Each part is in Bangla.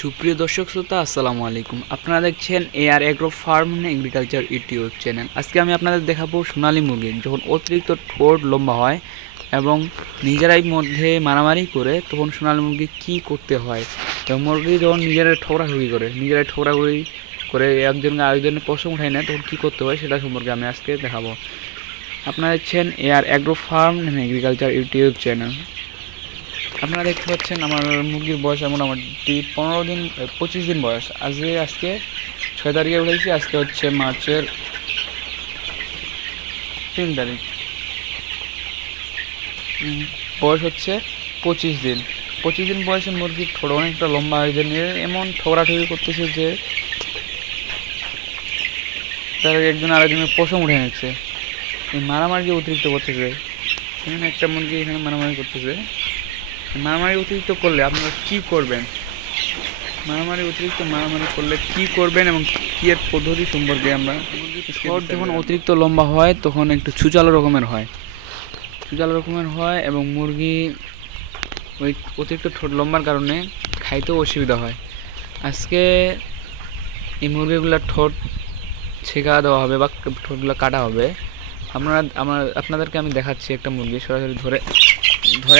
সুপ্রিয় দর্শক শ্রোতা আসসালামু আলাইকুম। আপনারা দেখছেন AR agro farm agriculture YouTube channel. আজকে আমি আপনাদের দেখাবো সোনালী মুরগি যখন অতিরিক্ত ঠোঁট লম্বা হয় এবং নিজেরাই মধ্যে মারামারি করে তখন সোনালী মুরগি কী করতে হয় এবং মুরগি যখন নিজেরাই ঠোকরাঠুকি করে একজনকে আরেকজনের পশম উঠায় নেয় তখন কী করতে হয় সেটা সম্পর্কে আমি আজকে দেখাবো। আপনারা দেখছেন AR agro farm agriculture YouTube channel. আপনারা দেখতে পাচ্ছেন আমার মুরগির বয়স মোটামুটি 25 দিন বয়স। আজকে 6 তারিখে উঠেছি। আজকে হচ্ছে মার্চের 3 তারিখ। বয়স হচ্ছে 25 দিন। 25 দিন বয়সে মুরগির ঠোঁট অনেকটা লম্বা হয়ে যায়, এমন ঠোকরাঠুকি করতেছে যে তার একজন আরেকজনের পশম উঠে নিচ্ছে। এই মারামারি অতিরিক্ত করতেছে। এখানে একটা মুরগি এখানে মারামারি করতেছে। মারামারি অতিরিক্ত করলে আপনারা কী করবেন, মারামারি করলে কী করবেন এবং কী এর পদ্ধতি সম্পর্কে আমরা। ঠোঁট যখন অতিরিক্ত লম্বা হয় তখন একটু ছুচালো রকমের হয় এবং মুরগি ওই অতিরিক্ত ঠোঁট লম্বার কারণে খাইতেও অসুবিধা হয়। আজকে এই মুরগিগুলোর ঠোঁট ছেঁকা দেওয়া হবে বা ঠোঁটগুলো কাটা হবে। আপনাদেরকে আমি দেখাচ্ছি একটা মুরগি সরাসরি ধরে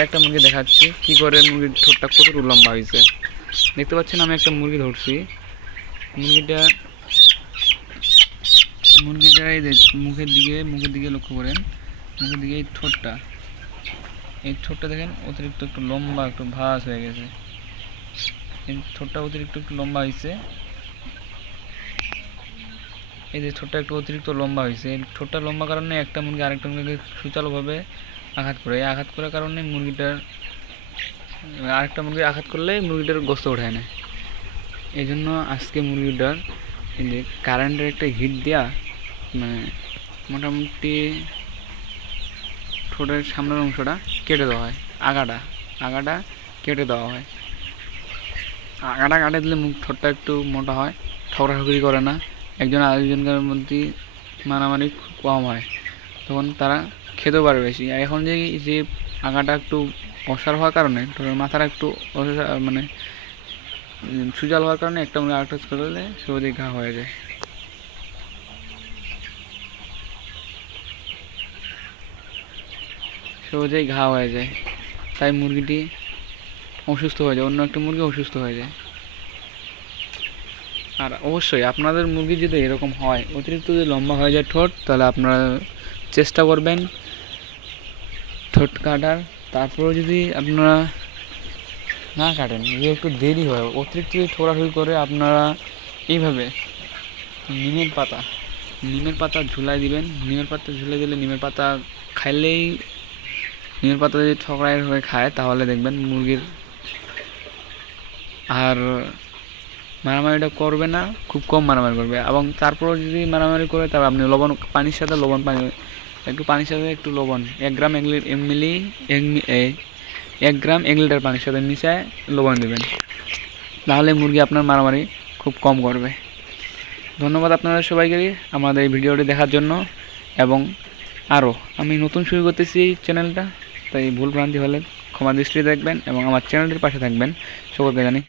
একটা মুরগি দেখাচ্ছি কি করে মুরগির ঠোঁটটা কতটুকু লম্বা হয়েছে। দেখতে পাচ্ছেন আমি একটা মুরগি ধরছি। মুরগিটা এই মুখের দিকে লক্ষ্য করেন। মুখের দিকে এই ঠোঁটটা দেখেন অতিরিক্ত একটু লম্বা, একটু ভাঁজ হয়ে গেছে। এই ঠোঁটটা অতিরিক্ত একটু লম্বা হয়েছে। এই যে ঠোঁটটা একটু অতিরিক্ত লম্বা হয়েছে। এই ঠোঁটটা লম্বা কারণে একটা মুরগি আরেকটা মুরগি সুচালুভাবে আঘাত করে। এই আঘাত করার কারণে আরেকটা মুরগি আঘাত করলে মুরগিটার গোস্ত উঠায় না। এই জন্য আজকে মুরগিটার এই যে কারেন্টের একটা হিট দেওয়া মানে মোটামুটি ঠোঁটের সামনের অংশটা কেটে দেওয়া হয়। আগাটা কেটে দেওয়া হয়। আগাটা কাটে দিলে ঠোঁটটা একটু মোটা হয়, ঠকরাঠুকি করে না, একজন আরেকজনের মধ্যে মারামারি খুব কম হয়, তখন তারা খেতেও পারে বেশি। আর এখন যে আগাটা একটু অসার হওয়ার কারণে মাথাটা একটু মানে সুজাল হওয়ার কারণে একটা মুরগি আরেকটা করলে সহজেই ঘা হয়ে যায়, তাই মুরগিটি অসুস্থ হয়ে যায়, অন্য একটা মুরগি অসুস্থ হয়ে যায়। আর অবশ্যই আপনাদের মুরগি যদি এরকম হয় অতিরিক্ত যদি লম্বা হয়ে যায় ঠোঁট, তাহলে আপনারা চেষ্টা করবেন ঠোঁট কাটার। তারপরেও যদি আপনারা না কাটেন, যদি একটু দেরি হয়, অতিরিক্ত যদি ঠোকরাঠুকি করে, আপনারা এইভাবে নিমের পাতা ঝুলাই দিবেন। নিমের পাতা ঝুলাই দিলে নিমের পাতা যদি ঠকরাই হয়ে খায় তাহলে দেখবেন মুরগির আর মারামারিটা করবে না, খুব কম মারামারি করবে। এবং তারপরও যদি মারামারি করে তারপর আপনি পানির সাথে একটু লবণ 1 গ্রাম 1 গ্রাম 1 লিটার পানির সাথে মিশিয়ে লবণ দেবেন, তাহলে মুরগি আপনার মারামারি খুব কম করবে। ধন্যবাদ আপনাদের সবাইকে আমাদের এই ভিডিওটি দেখার জন্য। এবং আরও আমি নতুন শুরু করতেছি চ্যানেলটা, তাই ভুল ভ্রান্তি হলে ক্ষমা দৃষ্টিতে দেখবেন এবং আমার চ্যানেলটির পাশে থাকবেন। সকলকে জানি